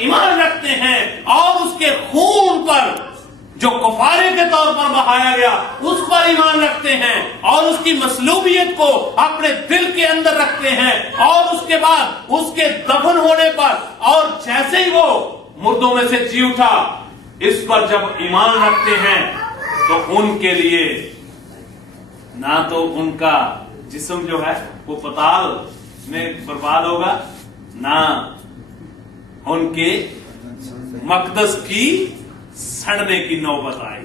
ایمان رکھتے ہیں اور اس کے خون پر جو کفارے کے طور پر بہایا گیا اس پر ایمان رکھتے ہیں اور اس کی مصلوبیت کو اپنے دل کے اندر رکھتے ہیں اور اس کے بعد اس کے دفن ہونے پر اور جیسے ہی وہ مردوں میں سے جی اٹھا اس پر جب ایمان رکھتے ہیں تو ان کے لیے نہ تو ان کا جسم جو ہے وہ پتال میں برباد ہوگا نہ ان کے مقدس کی سڑنے کی نوبت آئی.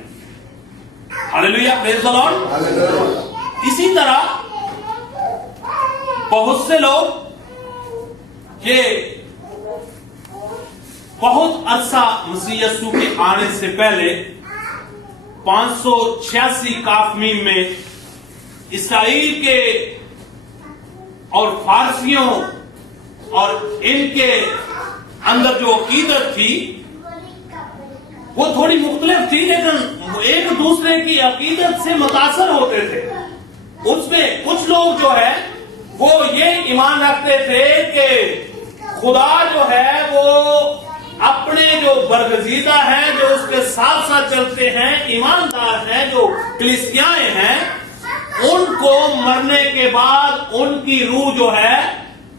ہاللیلویا، پریز دی لارڈ. اسی طرح بہت سے لوگ یہ بہت عرصہ مسیح یسوع کے آنے سے پہلے 586 کافمین میں اسرائیل کے اور فارسیوں اور ان کے اندر جو عقیدت تھی وہ تھوڑی مختلف تھی، لیکن ایک دوسرے کی عقیدت سے متاثر ہوتے تھے. اس میں کچھ لوگ جو ہے وہ یہ ایمان رکھتے تھے کہ خدا جو ہے وہ اپنے جو برگزیدہ ہیں، جو اس کے ساتھ ساتھ چلتے ہیں، ایماندار ہیں، جو کلیسیائیں ہیں، ان کو مرنے کے بعد ان کی روح جو ہے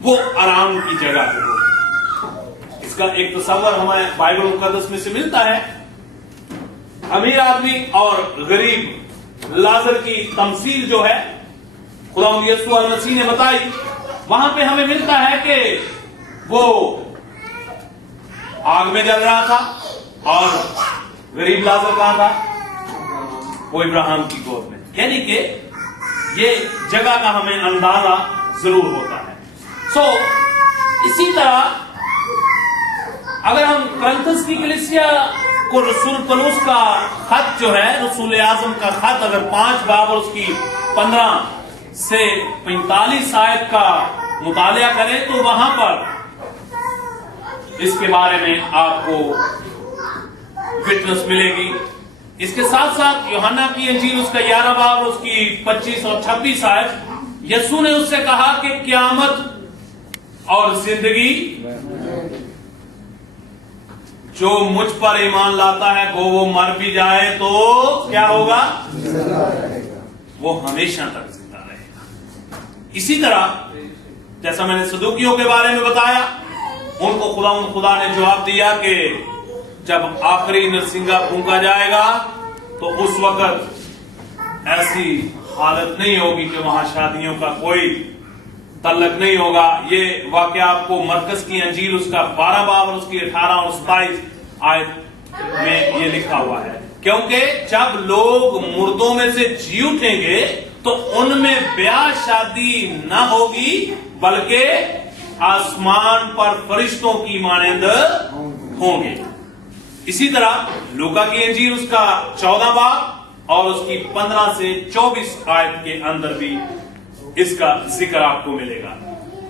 وہ آرام کی جگہ پہ ہوگی. اس کا ایک تصور ہمیں بائبل مقدس میں سے ملتا ہے. امیر آدمی اور غریب لازر کی تمثیل جو ہے خدا یسوع المسیح نے بتائی، وہاں پہ ہمیں ملتا ہے کہ وہ آگ میں جل رہا تھا اور غریب لازر کہاں تھا؟ وہ ابراہیم کی گود میں. یعنی کہ یہ جگہ کا ہمیں اندازہ ضرور ہوتا ہے. اسی طرح اگر ہم کرنتھس کی کلیسیا کو رسول پولس کا خط جو ہے، رسول اعظم کا خط، اگر 5 باب اور اس کی 15 سے 45 آیت کا مطالعہ کریں تو وہاں پر اس کے بارے میں آپ کو وٹنس ملے گی. اس کے ساتھ ساتھ یوحنا کی انجیل اس کا 11 باب اور اس کی 25 اور 26 آیت، یسوع نے اس سے کہا کہ قیامت اور زندگی جو مجھ پر ایمان لاتا ہے وہ مر بھی جائے تو کیا ہوگا؟ وہ ہمیشہ تک زندہ رہے گا. اسی طرح جیسا میں نے صدوقیوں کے بارے میں بتایا، ان کو خدا نے جواب دیا کہ جب آخری نرسنگا پھونکا جائے گا تو اس وقت ایسی حالت نہیں ہوگی کہ وہاں شادیوں کا کوئی تعلق نہیں ہوگا. یہ واقعہ آپ کو مرکز کی انجیل اس کا 12 باب اور اس کی 18 اور 27 آیت میں یہ لکھا ہوا ہے. کیونکہ جب لوگ مردوں میں سے جی اٹھیں گے تو ان میں بیاہ شادی نہ ہوگی بلکہ آسمان پر فرشتوں کی مانند ہوں گے. اسی طرح لوکا کی انجیل اس کا 14 باب اور اس کی 15 سے 24 آیت کے اندر بھی اس کا ذکر آپ کو ملے گا.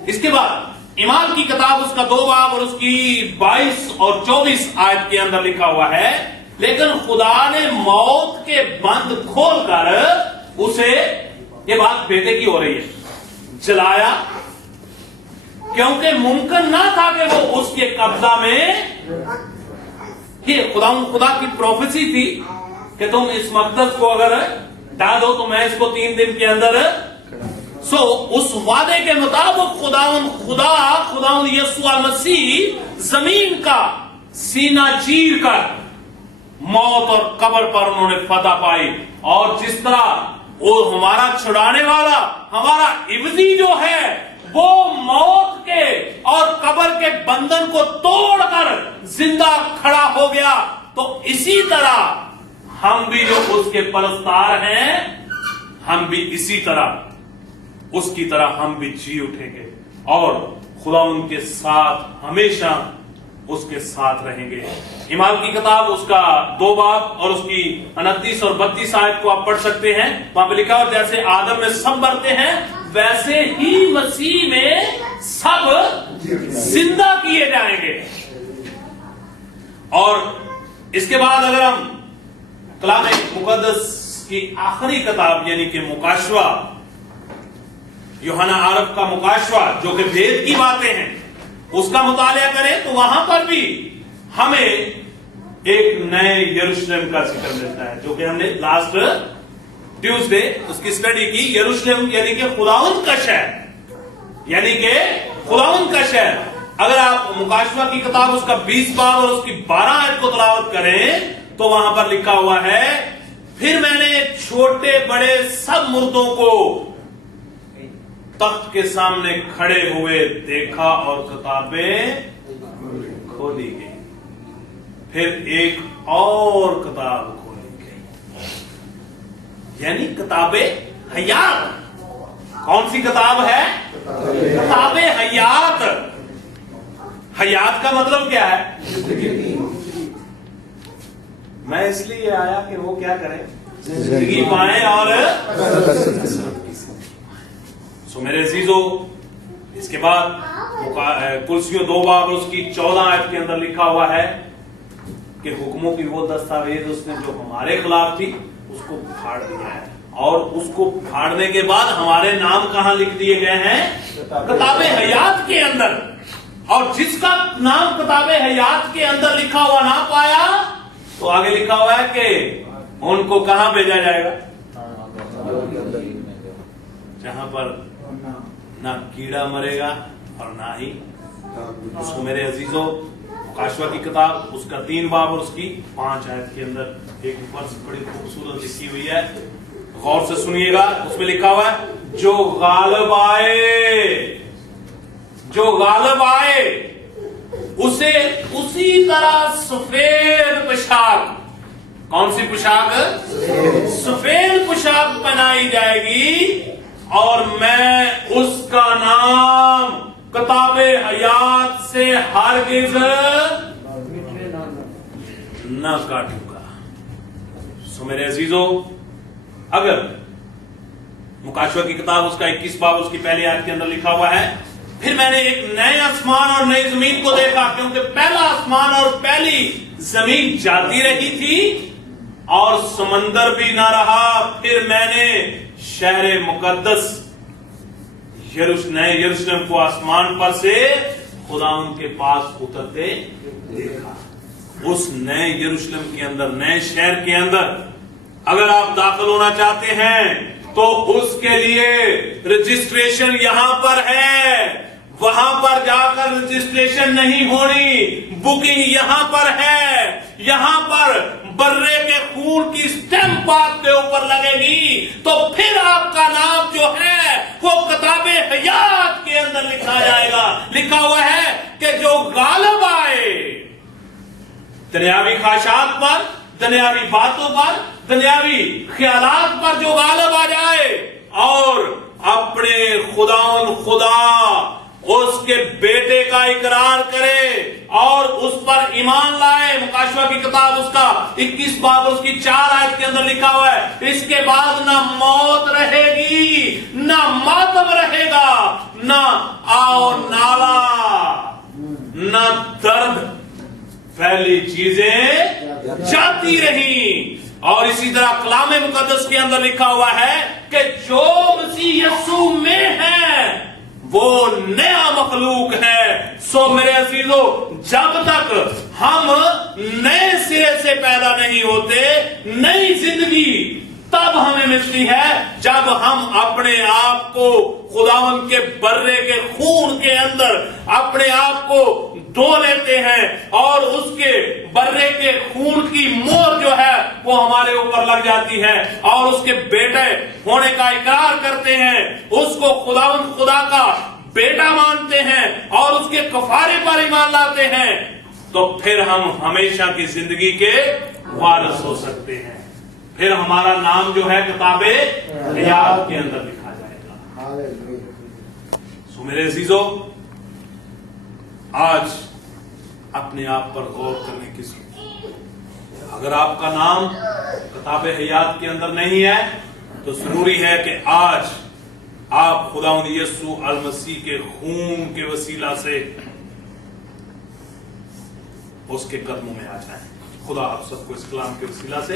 اس کے بعد ایمان کی کتاب اس کا 2 باب اور اس کی 22 اور 24 آیت کے اندر لکھا ہوا ہے، لیکن خدا نے موت کے بند کھول کر اسے، یہ بات بیٹے کی ہو رہی ہے، جلایا، کیونکہ ممکن نہ تھا کہ وہ اس کے قبضہ میں، یہ خدا کی پروفیسی تھی کہ تم اس مقدس کو اگر ڈال دو تو میں اس کو 3 دن کے اندر. اس وعدے کے مطابق خدا یسوع مسیح زمین کا سینہ چیر کر موت اور قبر پر انہوں نے فتح پائی. اور جس طرح وہ ہمارا چھڑانے والا، ہمارا عوضی جو ہے وہ موت کے اور قبر کے بندھن کو توڑ کر زندہ کھڑا ہو گیا، تو اسی طرح ہم بھی جو اس کے پرستار ہیں، ہم بھی اسی طرح اس کی طرح ہم بھی جی اٹھیں گے اور خدا ان کے ساتھ ہمیشہ اس کے ساتھ رہیں گے. ایمان کی کتاب اس کا 2 باب اور اس کی 29 اور 32 آیت کو آپ پڑھ سکتے ہیں. وہاں پہ لکھا اور جیسے آدم میں سب مرتے ہیں ویسے ہی مسیح میں سب زندہ کیے جائیں گے. اور اس کے بعد اگر ہم کلام مقدس کی آخری کتاب یعنی کہ مکاشوہ، یوحنا عارف کا مکاشوہ جو کہ بھید کی باتیں ہیں، اس کا مطالعہ کریں تو وہاں پر بھی ہمیں ایک نئے یروشلم کا ذکر ملتا ہے، جو کہ ہم نے لاسٹ ٹیوزڈے اس کی اسٹڈی کی. یروشلم یعنی کہ خداوند کا شہر، یعنی کہ خداوند کا شہر. اگر آپ مکاشفہ کی کتاب اس کا 20 باب اور اس کی 12 آیت کو تلاوت کریں تو وہاں پر لکھا ہوا ہے، پھر میں نے چھوٹے بڑے سب مردوں کو تخت کے سامنے کھڑے ہوئے دیکھا اور کتابیں کھولی گئی. پھر ایک اور کتاب کھولی گئی، یعنی کتاب حیات. کون سی کتاب ہے؟ کتاب حیات. حیات کا مطلب کیا ہے؟ میں اس لیے آیا کہ وہ کیا کریں، زندگی پائیں اور سو میرے عزیزو. اس کے بعد کرسیوں 2 باب اس کی 14 آیت کے اندر لکھا ہوا ہے کہ حکموں کی وہ دستاویز اس نے جو ہمارے خلاف تھی اس کو پھاڑ دیا ہے، اور اس کو پھاڑنے کے بعد ہمارے نام کہاں لکھ دیے گئے ہیں؟ کتاب حیات کے اندر. اور جس کا نام کتاب حیات کے اندر لکھا ہوا نہ پایا تو آگے لکھا ہوا ہے کہ ان کو کہاں بھیجا جائے گا؟ جہاں پر نہ کیڑا مرے گا اور نہ ہی اس کو. میرے عزیزوں، مکاشفہ کی کتاب اس کا 3 باب اور اس کی 5 آیت کے اندر ایک فرض بڑی خوبصورت لکھی ہوئی ہے، غور سے سنیے گا. اس میں لکھا ہوا ہے، جو غالب آئے اسے اسی طرح سفید پوشاک. کون سی پوشاک؟ سفید پوشاک پہنائی جائے گی، اور میں اس کا نام کتاب حیات سے ہرگز نہ کاٹوں گا. سو میرے عزیزو، اگر مکاشفہ کی کتاب اس کا 21 باب اس کی پہلی آیت کے اندر لکھا ہوا ہے، پھر میں نے ایک نئے آسمان اور نئی زمین کو دیکھا، کیونکہ پہلا آسمان اور پہلی زمین جاتی رہی تھی اور سمندر بھی نہ رہا. پھر میں نے شہر مقدس نئے یروشلم کو آسمان پر سے خداوند کے پاس اترتے دیکھا. اس نئے یروشلم کے اندر، نئے شہر کے اندر اگر آپ داخل ہونا چاہتے ہیں تو اس کے لیے رجسٹریشن یہاں پر ہے. وہاں پر جا کر رجسٹریشن نہیں ہونی، بکنگ یہاں پر ہے. یہاں پر برے کے خون کی سٹیمپ آپ کے اوپر لگے گی تو پھر آپ کا نام جو ہے وہ کتاب حیات کے اندر لکھا جائے گا. لکھا ہوا ہے کہ جو غالب آئے دنیاوی خواہشات پر، دنیاوی باتوں پر، دنیاوی خیالات پر، جو غالب آ جائے اور اپنے خدا اس کے بیٹے کا اقرار کرے اور اس پر ایمان لائے. مکاشفہ کی کتاب اس کا 21 باب اس کی 4 آیت کے اندر لکھا ہوا ہے، اس کے بعد نہ موت رہے گی، نہ ماتم رہے گا، نہ آو نالا، نہ درد. پہلی چیزیں جاتی رہی. اور اسی طرح کلام مقدس کے اندر لکھا ہوا ہے کہ جو مسیح یسوع میں ہے وہ نیا مخلوق ہے. سو میرے عزیزو، جب تک ہم نئے سرے سے پیدا نہیں ہوتے، نئی زندگی تب ہمیں ملتی ہے جب ہم اپنے آپ کو خداوند کے برے کے خون کے اندر اپنے آپ کو دھو لیتے ہیں، اور اس کے برے کے خون کی مہر جو ہے وہ ہمارے اوپر لگ جاتی ہے، اور اس کے بیٹے ہونے کا اقرار کرتے ہیں، اس کو خداوند خدا کا بیٹا مانتے ہیں اور اس کے کفارے پر ایمان لاتے ہیں، تو پھر ہم ہمیشہ کی زندگی کے وارث ہو سکتے ہیں. پھر ہمارا نام جو ہے کتاب حیات کے اندر لکھا جائے گا. سو میرے عزیزو، آج اپنے آپ پر غور کرنے کی ضرورت. اگر آپ کا نام کتاب حیات کے اندر نہیں ہے تو ضروری ہے کہ آج آپ خداوند یسوع المسیح کے خون کے وسیلہ سے اس کے قدموں میں آ جائیں. خدا آپ سب کو اس کلام کے وسیلہ سے